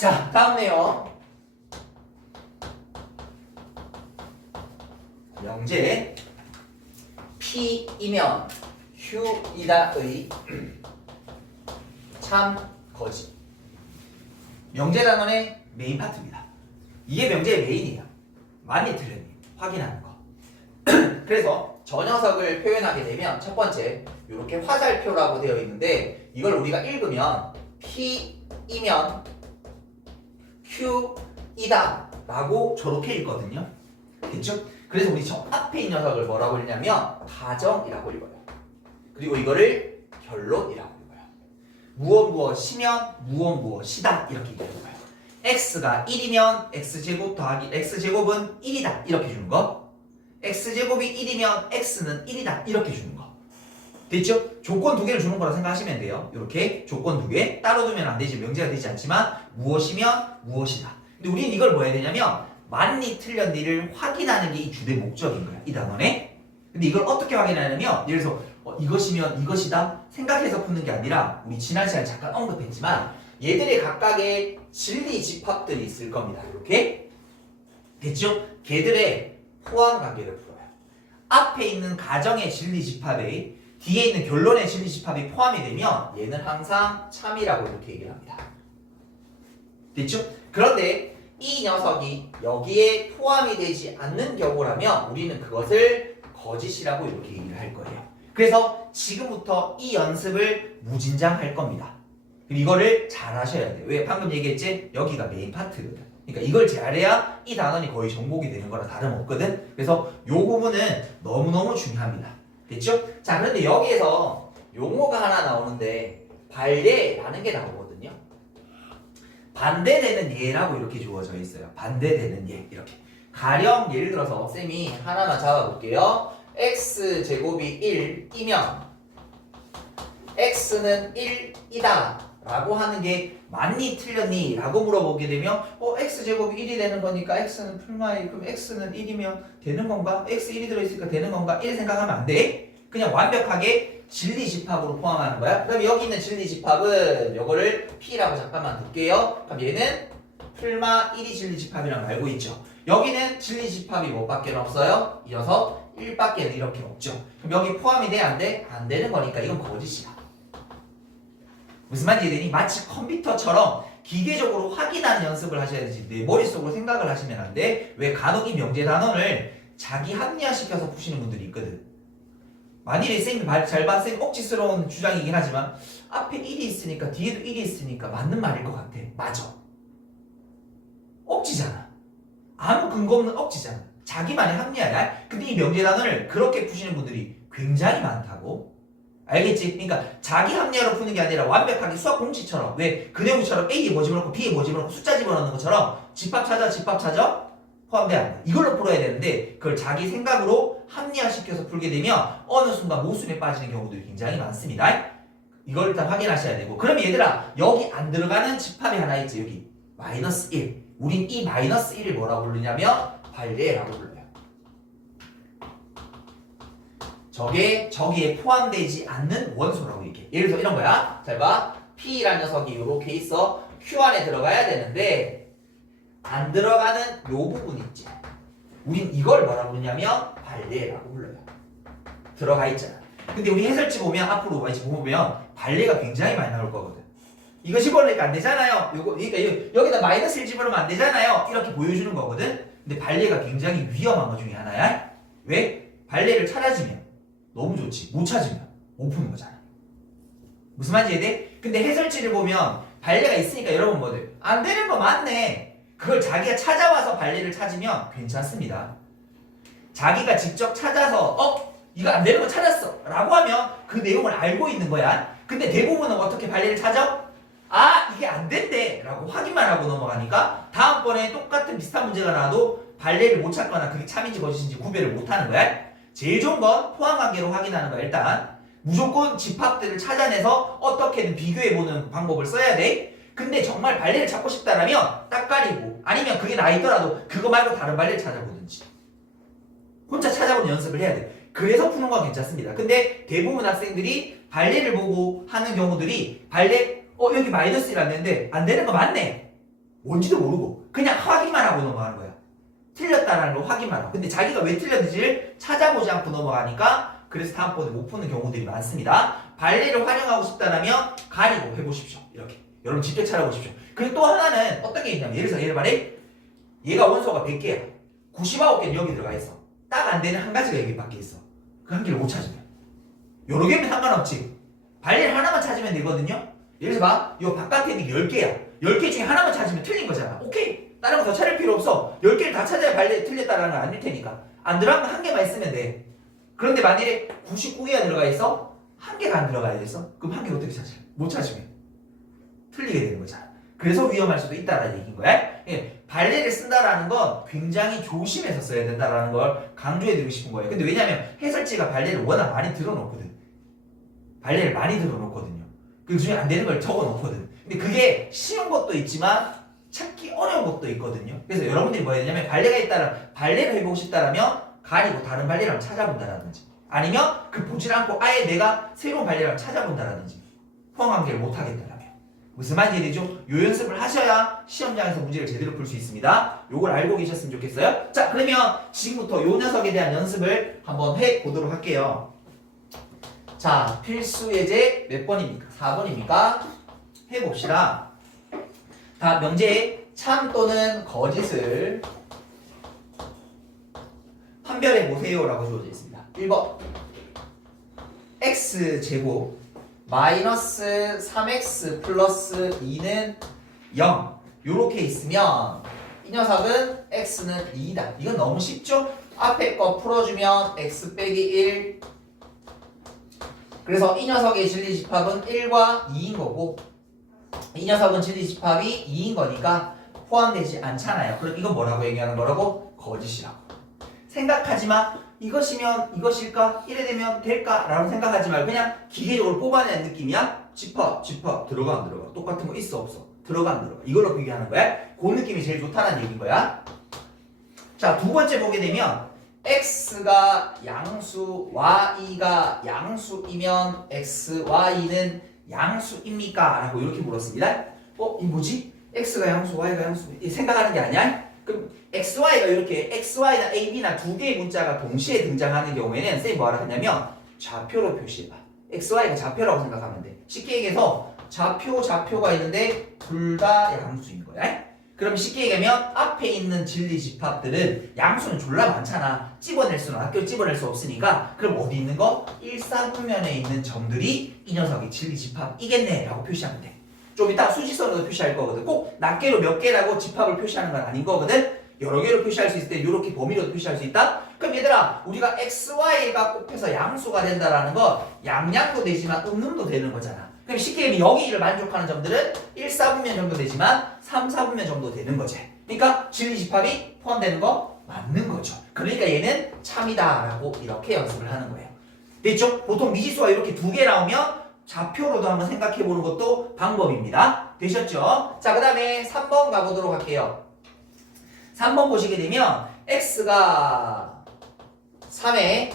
자, 다음 내용. 명제 P이면 Q이다의 참 거짓. 명제 단원의 메인 파트입니다. 이게 명제의 메인이에요. 맞니 틀렸니 확인하는 거. 그래서 저 녀석을 표현하게 되면 첫 번째 이렇게 화살표라고 되어 있는데 이걸 우리가 읽으면 P이면 Q이다 라고 저렇게 읽거든요. 됐죠? 그래서 우리 저 앞에 이 녀석을 뭐라고 읽냐면 가정이라고 읽어요. 그리고 이거를 결론이라고 읽어요. 무엇이면 무엇이다 이렇게 읽는 거예요. x가 1이면 x제곱 더하기 x제곱은 1이다 이렇게 주는 거. x제곱이 1이면 x는 1이다 이렇게 주는 거. 됐죠? 조건 두 개를 주는 거라 생각하시면 돼요. 이렇게 조건 두 개 따로 두면 안 되지, 명제가 되지 않지만 무엇이면 무엇이다. 근데 우리는 이걸 뭐 해야 되냐면 맞니 틀렸니를 확인하는 게 이 주된 목적인 거야, 이 단원에. 근데 이걸 어떻게 확인하냐면 예를 들어서 이것이면 이것이다 생각해서 푸는 게 아니라 우리 지난 시간에 잠깐 언급했지만 얘들의 각각의 진리 집합들이 있을 겁니다. 이렇게 됐죠? 걔들의 포함 관계를 풀어요. 앞에 있는 가정의 진리 집합에 뒤에 있는 결론의 진리 집합이 포함이 되면 얘는 항상 참이라고 이렇게 얘기를 합니다. 됐죠? 그런데 이 녀석이 여기에 포함이 되지 않는 경우라면 우리는 그것을 거짓이라고 이렇게 얘기를 할 거예요. 그래서 지금부터 이 연습을 무진장 할 겁니다. 이거를 잘 하셔야 돼요. 왜? 방금 얘기했지? 여기가 메인 파트거든. 그러니까 이걸 잘해야 이 단원이 거의 정복이 되는 거랑 다름없거든. 그래서 요 부분은 너무너무 중요합니다. 됐죠? 자, 그런데 여기에서 용어가 하나 나오는데 반례라는 게 나오거든요. 반대되는 예라고 이렇게 주어져 있어요. 반대되는 예 이렇게. 가령 예를 들어서 쌤이 하나만 잡아볼게요. x제곱이 1이면 x는 1이다 라고 하는 게 맞니 틀렸니 라고 물어보게 되면 x제곱이 1이 되는 거니까 x는 풀마이, 그럼 x는 1이면 되는 건가? x 1이 들어있으니까 되는 건가? 1 생각하면 안 돼. 그냥 완벽하게 진리 집합으로 포함하는 거야. 그럼 여기 있는 진리 집합은 요거를 P라고 잠깐만 둘게요. 그럼 얘는 풀마 1이 진리 집합이라는 거 알고 있죠? 여기는 진리 집합이 뭐밖에 없어요? 이 녀석 1밖에 이렇게 없죠. 그럼 여기 포함이 돼? 안 돼? 안 되는 거니까 이건 거짓이야. 무슨 말인지 이해되니? 마치 컴퓨터처럼 기계적으로 확인하는 연습을 하셔야 되지 내 머릿속으로 생각을 하시면 안 돼. 왜? 간혹 이 명제 단원을 자기 합리화시켜서 푸시는 분들이 있거든. 만일에 쌤이 잘 봐, 쌤 억지스러운 주장이긴 하지만 앞에 1이 있으니까 뒤에도 1이 있으니까 맞는 말일 것 같아. 맞아. 억지잖아. 아무 근거 없는 억지잖아. 자기만의 합리화야. 근데 이 명제 단원을 그렇게 푸시는 분들이 굉장히 많다고. 알겠지? 그러니까 자기 합리화로 푸는 게 아니라 완벽하게 수학 공식처럼 왜 그 내용처럼 A에 뭐 집어넣고 B에 뭐 집어넣고 숫자 집어넣는 것처럼 집합 찾아 포함돼 안 돼. 이걸로 풀어야 되는데 그걸 자기 생각으로 합리화시켜서 풀게 되면 어느 순간 모순에 빠지는 경우들이 굉장히 많습니다. 이걸 일단 확인하셔야 되고 그러면 얘들아 여기 안 들어가는 집합이 하나 있지. 여기 마이너스 1. 우린 이 마이너스 1을 뭐라고 부르냐면 반례라고 불러요. 저기에 포함되지 않는 원소라고 얘기해. 예를 들어서 이런 거야. 잘 봐. P라는 녀석이 이렇게 있어. Q 안에 들어가야 되는데 안 들어가는 요 부분 있지. 우린 이걸 뭐라고 부르냐면 반례라고 불러요. 들어가 있잖아. 근데 우리 해설지 보면 앞으로 많이 보면 반례가 굉장히 많이 나올 거거든. 이거 집어넣으니까 안 되잖아요. 그러니까 여기다 마이너스 1 집어넣으면 안 되잖아요. 이렇게 보여주는 거거든. 근데 반례가 굉장히 위험한 것 중에 하나야. 왜? 반례를 찾아주면 너무 좋지. 못 찾으면 못 푸는 거잖아. 무슨 말인지 이해돼? 근데 해설지를 보면 반례가 있으니까 여러분 뭐들 안 되는 거 맞네. 그걸 자기가 찾아와서 반례를 찾으면 괜찮습니다. 자기가 직접 찾아서 이거 안 되는 거 찾았어 라고 하면 그 내용을 알고 있는 거야. 근데 대부분은 어떻게 반례를 찾아? 이게 안 된대 라고 확인만 하고 넘어가니까 다음번에 똑같은 비슷한 문제가 나와도 반례를 못 찾거나 그게 참인지 거짓인지 구별을 못 하는 거야. 제일 좋은 건 포함관계로 확인하는 거야. 일단 무조건 집합들을 찾아내서 어떻게든 비교해보는 방법을 써야 돼. 근데 정말 반례를 찾고 싶다라면 딱 가리고 아니면 그게 나 있더라도 그거 말고 다른 반례를 찾아보든지 혼자 찾아보는 연습을 해야 돼. 그래서 푸는 건 괜찮습니다. 근데 대부분 학생들이 반례를 보고 하는 경우들이 반례 여기 마이너스 1 안 되는데 안 되는 거 맞네 뭔지도 모르고 그냥 확인만 하고 넘어가는 거야. 틀렸다라는 걸 확인만 하고. 근데 자기가 왜 틀렸는지를 찾아보지 않고 넘어가니까 그래서 다음번에 못 푸는 경우들이 많습니다. 발레를 활용하고 싶다면 가리고 해보십시오. 이렇게. 여러분 직접 찾아보십시오. 그리고 또 하나는 어떤 게 있냐면 예를 들어서 얘를 말해 얘가 원소가 100개야. 99개는 여기 들어가 있어. 딱 안 되는 한 가지가 여기 밖에 있어. 그 한 개를 못 찾으면. 여러 개면 상관없지. 발레를 하나만 찾으면 되거든요. 예를 들어서 봐. 이 바깥에 있는 게 10개야. 10개 중에 하나만 찾으면 틀린 거잖아. 오케이. 다른 거 더 찾을 필요 없어. 10개를 다 찾아야 발레 틀렸다라는 건 아닐 테니까. 안 들어간 거 한 개만 있으면 돼. 그런데 만일에 99개가 들어가 있어? 한 개가 안 들어가야 돼서? 그럼 한 개 어떻게 찾아? 못 찾으면 틀리게 되는 거잖아. 그래서 위험할 수도 있다라는 얘기인 거야. 예, 발레를 쓴다라는 건 굉장히 조심해서 써야 된다라는 걸 강조해드리고 싶은 거예요. 근데 왜냐면 해설지가 발레를 워낙 많이 들어놓거든. 발레를 많이 들어놓거든요. 그 중에 안 되는 걸 적어놓거든. 근데 그게 쉬운 것도 있지만 찾기 어려운 것도 있거든요. 그래서 여러분들이 뭐 해야 되냐면 발레가 있다면 발레를 해보고 싶다라면 가리고 다른 발레를 한번 찾아본다라든지 아니면 그 보질 않고 아예 내가 새로운 발레를 한번 찾아본다라든지 포항관계를 못하겠다라면 무슨 말인지 이해되죠? 요 연습을 하셔야 시험장에서 문제를 제대로 풀 수 있습니다. 요걸 알고 계셨으면 좋겠어요. 자 그러면 지금부터 요 녀석에 대한 연습을 한번 해보도록 할게요. 자 필수 예제 몇 번입니까? 4번입니까? 해봅시다. 다 명제에 참 또는 거짓을 판별해 보세요라고 주어져 있습니다. 1번 x제곱 마이너스 3x 플러스 2는 0 요렇게 있으면 이 녀석은 x는 2다. 이건 너무 쉽죠? 앞에 거 풀어주면 x 빼기 1 그래서 이 녀석의 진리집합은 1과 2인 거고 이 녀석은 진리집합이 2인 거니까 포함되지 않잖아요. 그럼 이건 뭐라고 얘기하는 거라고? 거짓이라고. 생각하지 마. 이것이면 이것일까? 이래 되면 될까? 라고 생각하지 말고 그냥 기계적으로 뽑아내는 느낌이야. 집합 들어가 안 들어가? 똑같은 거 있어 없어? 들어가 안 들어가? 이걸로 비교하는 거야. 그 느낌이 제일 좋다는 얘기인 거야. 자, 두 번째 보게 되면 x가 양수, y가 양수이면 x, y는 양수입니까? 라고 이렇게 물었습니다. 이 뭐지? x가 양수, y가 양수 생각하는 게 아니야? 그럼 XY가 이렇게 XY나 AB나 두 개의 문자가 동시에 등장하는 경우에는 쌤이 뭐하라 했냐면 좌표로 표시해봐. XY가 좌표라고 생각하면 돼. 쉽게 얘기해서 좌표가 있는데 둘 다 양수인 거야. 그럼 쉽게 얘기하면 앞에 있는 진리집합들은 양수는 졸라 많잖아. 집어낼 수는 학교 집어낼 수 없으니까 그럼 어디 있는 거? 1사분면에 있는 점들이 이 녀석의 진리집합이겠네 라고 표시하면 돼. 좀 이따 수직선으로 표시할 거거든. 꼭 낱개로 몇 개라고 집합을 표시하는 건 아닌 거거든. 여러 개로 표시할 수 있을 때 이렇게 범위로 표시할 수 있다. 그럼 얘들아 우리가 XY가 곱해서 양수가 된다라는 거 양량도 되지만 음음도 되는 거잖아. 그럼 쉽게 얘기하면 여기를 만족하는 점들은 1사분면 정도 되지만 3사분면 정도 되는 거지. 그러니까 진리집합이 포함되는 거 맞는 거죠. 그러니까 얘는 참이다라고 이렇게 연습을 하는 거예요. 됐죠? 보통 미지수가 이렇게 두 개 나오면 좌표로도 한번 생각해 보는 것도 방법입니다. 되셨죠? 자, 그 다음에 3번 가보도록 할게요. 3번 보시게 되면 x가 3의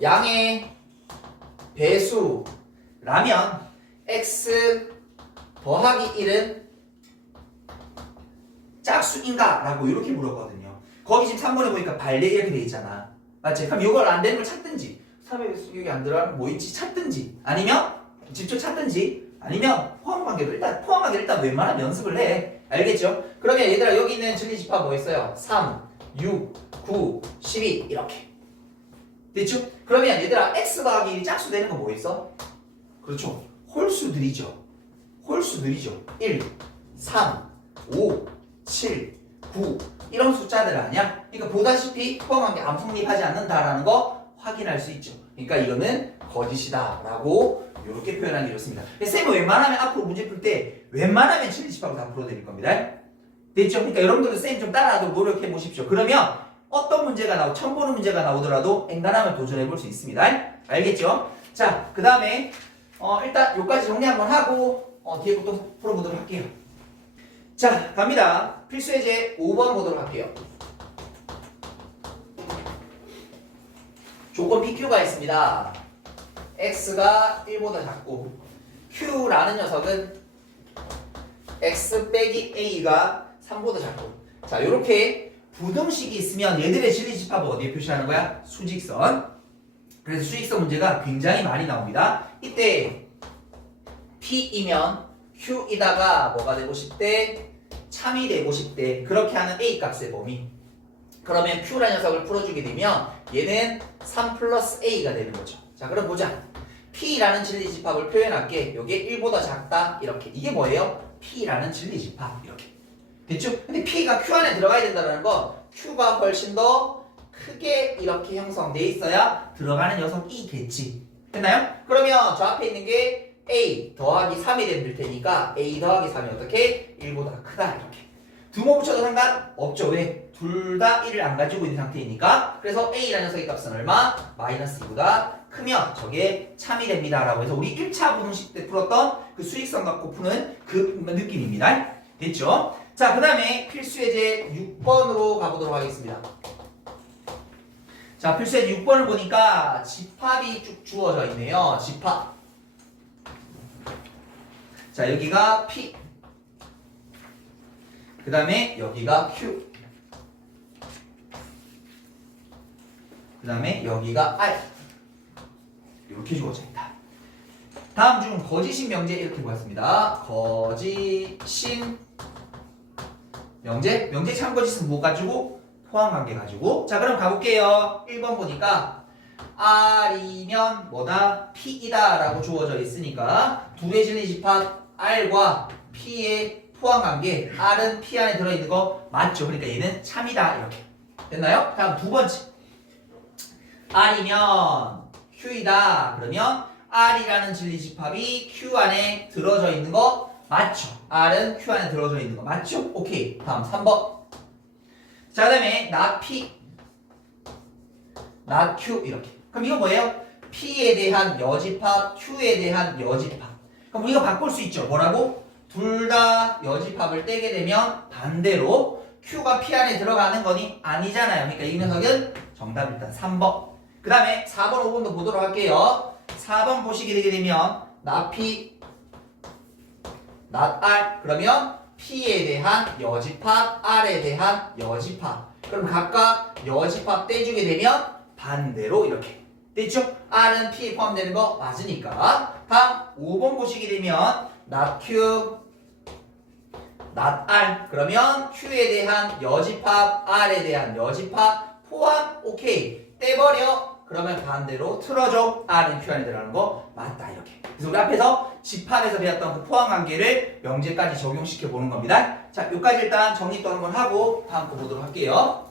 양의 배수라면 x 더하기 1은 짝수인가? 라고 이렇게 물었거든요. 거기 지금 3번에 보니까 발레 이렇게 돼 있잖아. 맞지? 그럼 이걸 안 되는 걸 찾든지 3의 배수 여기 안 들어가면 뭐 있지? 찾든지 아니면 직접 찾든지 아니면 포함관계를 일단 웬만하면 연습을 해. 알겠죠? 그러면 얘들아 여기 있는 진리집합 뭐 있어요? 3, 6, 9, 12 이렇게 됐죠? 그러면 얘들아 x 더하기 1이 짝수 되는 거 뭐 있어? 그렇죠. 홀수들이죠. 1, 3, 5, 7, 9 이런 숫자들 아니야? 그러니까 보다시피 포함관계 안 성립하지 않는다라는 거 확인할 수 있죠. 그러니까 이거는 거짓이다 라고 이렇게 표현하는 게 좋습니다. 쌤은 웬만하면 앞으로 문제 풀 때 웬만하면 진리집합을 다 풀어드릴 겁니다. 됐죠? 그러니까 여러분들도 쌤 좀 따라하도록 노력해 보십시오. 그러면 어떤 문제가 처음 보는 문제가 나오더라도 엔간하면 도전해 볼 수 있습니다. 알겠죠? 자, 그 다음에 일단 여기까지 정리 한번 하고 뒤에 또 풀어보도록 할게요. 자, 갑니다. 필수예제 5번 보도록 할게요. 조건 PQ가 있습니다. x가 1보다 작고 q라는 녀석은 x 빼기 a가 3보다 작고. 자, 요렇게 부등식이 있으면 얘들의 진리집합을 어디에 표시하는 거야? 수직선. 그래서 수직선 문제가 굉장히 많이 나옵니다. 이때 P이면 Q이다가 뭐가 되고 싶대? 참이 되고 싶대. 그렇게 하는 A 값의 범위. 그러면 Q라는 녀석을 풀어주게 되면 얘는 3 플러스 A가 되는 거죠. 자, 그럼 보자. P라는 진리집합을 표현할게. 요게 1보다 작다. 이렇게. 이게 뭐예요? P라는 진리집합. 이렇게. 됐죠? 근데 P가 Q 안에 들어가야 된다는 건 Q가 훨씬 더 크게 이렇게 형성돼 있어야 들어가는 녀석이겠지. 됐나요? 그러면 저 앞에 있는 게 A 더하기 3이 될 테니까 A 더하기 3이 어떻게? 1보다 크다. 이렇게. 두모 붙여도 상관없죠. 왜? 둘 다 1을 안 가지고 있는 상태이니까. 그래서 A라는 녀석의 값은 얼마? 마이너스 2보다 크면 저게 참이 됩니다. 라고 해서 우리 1차 부등식 때 풀었던 그 수익성 갖고 푸는 그 느낌입니다. 됐죠? 자, 그 다음에 필수 예제 6번으로 가보도록 하겠습니다. 자, 필수 예제 6번을 보니까 집합이 쭉 주어져 있네요. 집합. 자, 여기가 P. 그 다음에 여기가 Q. 그 다음에 여기가 R. 이렇게 주어져 있다. 다음 중 거짓인 명제 이렇게 보았습니다. 거짓인 명제. 명제 참거짓은 뭐 가지고? 포함관계 가지고. 자, 그럼 가볼게요. 1번 보니까 R이면 뭐다? P이다 라고 주어져 있으니까 둘의 진리집합 R과 P의 포함관계 R은 P 안에 들어있는 거 맞죠? 그러니까 얘는 참이다. 이렇게. 됐나요? 다음 두 번째. R이면 Q이다. 그러면 R이라는 진리집합이 Q 안에 들어져 있는 거 맞죠? R은 Q 안에 들어져 있는 거 맞죠? 오케이. 다음 3번. 자, 그 다음에 not P, not Q 이렇게. 그럼 이거 뭐예요? P에 대한 여집합, Q에 대한 여집합. 그럼 우리가 바꿀 수 있죠. 뭐라고? 둘 다 여집합을 떼게 되면 반대로 Q가 P 안에 들어가는 거니 아니잖아요. 그러니까 이 녀석은 정답 일단 3번. 그 다음에 4번, 5번도 보도록 할게요. 4번 보시게 되게 되면 not P, not R. 그러면 P에 대한 여집합, R에 대한 여집합. 그럼 각각 여집합 떼주게 되면 반대로 이렇게. 됐죠? R은 P에 포함되는 거 맞으니까. 다음 5번 보시게 되면 not Q, not R. 그러면 Q에 대한 여집합, R에 대한 여집합 포함. 오케이. 떼버려. 그러면 반대로 틀어줘. R은 Q 안에 들어가는 거 맞다. 이렇게. 그래서 우리 앞에서 집합에서 배웠던 그 포함관계를 명제까지 적용시켜 보는 겁니다. 자, 여기까지 일단 정리 또 한번 하고 다음 거 보도록 할게요.